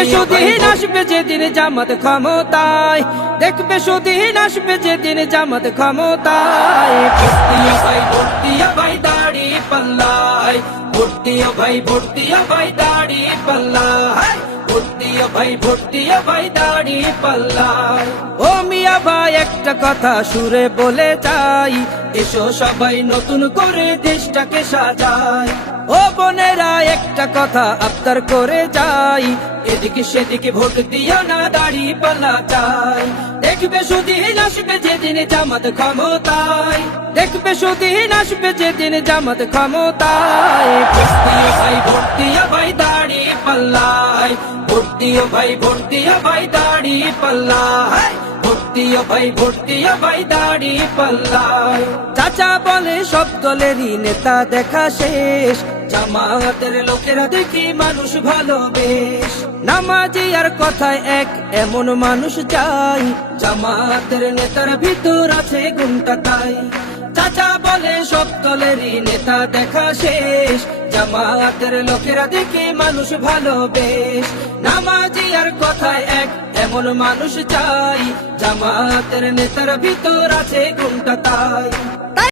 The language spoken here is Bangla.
দেখবে সুদিন আসবে যেদিন জামাত ক্ষমতায়, দেখবে সুদিন আসবে যেদিন জামাত ক্ষমতায়। ভোট দিয়া ভাই দাড়ি পাল্লায়, ভোট দিয়া ভাই, ভোট দিয়া ভাই দাড়ি পাল্লায়, ভোট দিয়া ভাই দাড়ি পাল্লায়। ও মিয়া ভাই একটা কথা সুরে বলে যাই, এসো সবাই নতুন করে দেশটাকে সাজাই। ও বোনেরা একটা কথা আবদার করে যাই, এদিকে সেদিকে ভোট দিও না, দাড়ি পাল্লা চাই। দেখবে সুদিন আসবে যেদিন জামাত ক্ষমতায়, দেখবে সুদিন আসবে যেদিন জামাত ক্ষমতায়। ভোট দিয়া ভাই দাড়ি পাল্লায়, ভোট দিও ভাই, ভোট দিয়া ভাই দাড়ি পাল্লায়, ভোট দিও ভাই, ভোট দিয়া ভাই দাড়ি পাল্লায়। চাচা বলে সব দলেরই নেতা দেখা শেষ, জামাতের লোকেরা দেখি মানুষ ভালো বেশ। নামাজি আর কথায় এক এমন মানুষ চাই, জামাতের নেতার ভিতর আছে গুণটা তাই। চাচা বলে সব দলেরই নেতা দেখা শেষ, জামাতের লোকেরা দেখে মানুষ ভালো বেশ। নামাজি আর কথায় এক এমন মানুষ চাই, জামাতের নেতার ভিতর আছে গুণটা তাই।